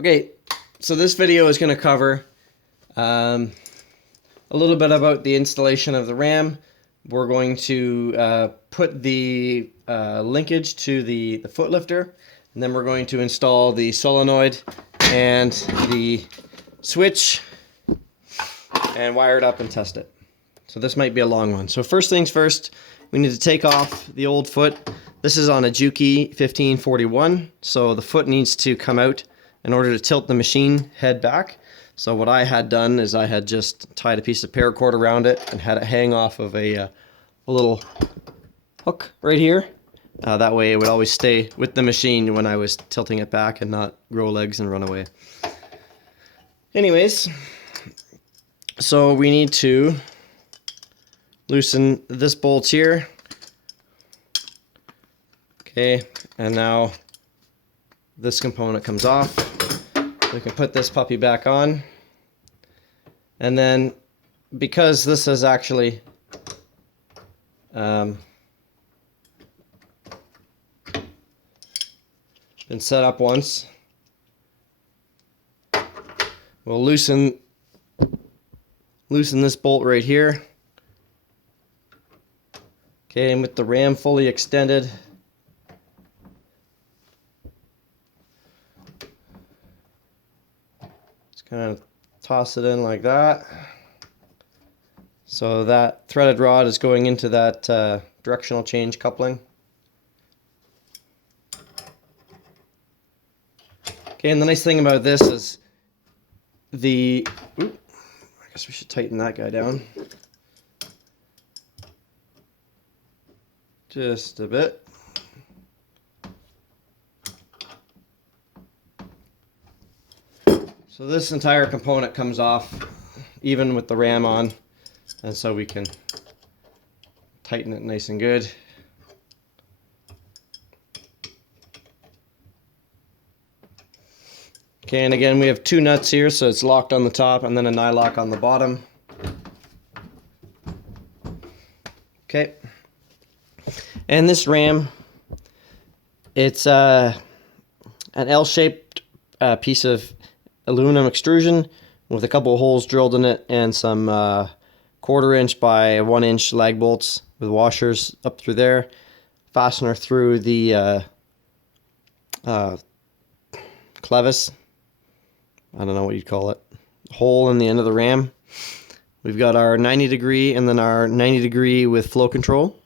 Okay, so this video is going to cover a little bit about the installation of the ram. We're going to put the linkage to the foot lifter, and then we're going to install the solenoid and the switch and wire it up and test it. So this might be a long one. So first things first, we need to take off the old foot. This is on a Juki 1541, so the foot needs to come out in order to tilt the machine head back. So what I had done is I had just tied a piece of paracord around it and had it hang off of a little hook right here. That way it would always stay with the machine when I was tilting it back and not grow legs and run away. Anyways, so we need to loosen this bolt here. Okay, and now this component comes off. We can put this puppy back on. And then, because this is actually been set up once, we'll loosen this bolt right here. Okay, and with the ram fully extended, just kind of toss it in like that. So that threaded rod is going into that directional change coupling. Okay, and the nice thing about this is I guess we should tighten that guy down just a bit. So this entire component comes off even with the ram on, and so we can tighten it nice and good. Okay, and again we have two nuts here, so it's locked on the top and then a nylock on the bottom. Okay, and this ram, it's an L-shaped piece of aluminum extrusion with a couple of holes drilled in it and some 1/4 inch by 1 inch lag bolts with washers up through there, fastener through the clevis, I don't know what you'd call it, hole in the end of the ram. We've got our 90 degree and then our 90 degree with flow control.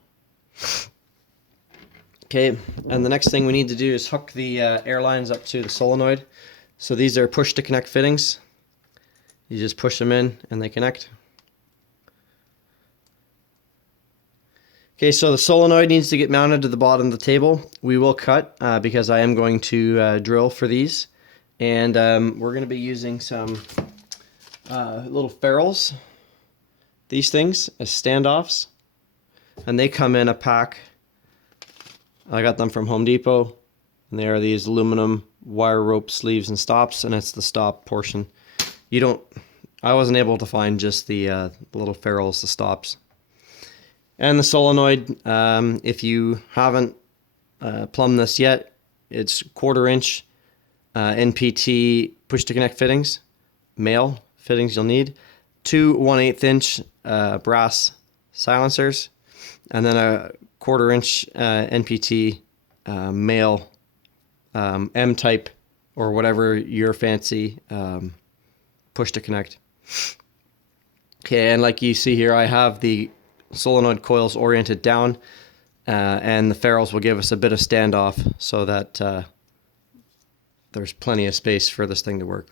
Okay, and the next thing we need to do is hook the air lines up to the solenoid. So these are push to connect fittings. You just push them in and they connect. Okay, so the solenoid needs to get mounted to the bottom of the table. We will cut because I am going to drill for these. And we're going to be using some little ferrules, these things, as standoffs. And they come in a pack. I got them from Home Depot. And they are these aluminum wire rope sleeves and stops, and it's the stop portion. I wasn't able to find just the little ferrules, the stops. And the solenoid, if you haven't plumbed this yet, it's 1/4 inch NPT push to connect fittings, male fittings you'll need, 2 1/8 inch brass silencers, and then a 1/4 inch NPT male M-type or whatever your fancy push to connect. Okay, and like you see here, I have the solenoid coils oriented down, and the ferrules will give us a bit of standoff so that there's plenty of space for this thing to work.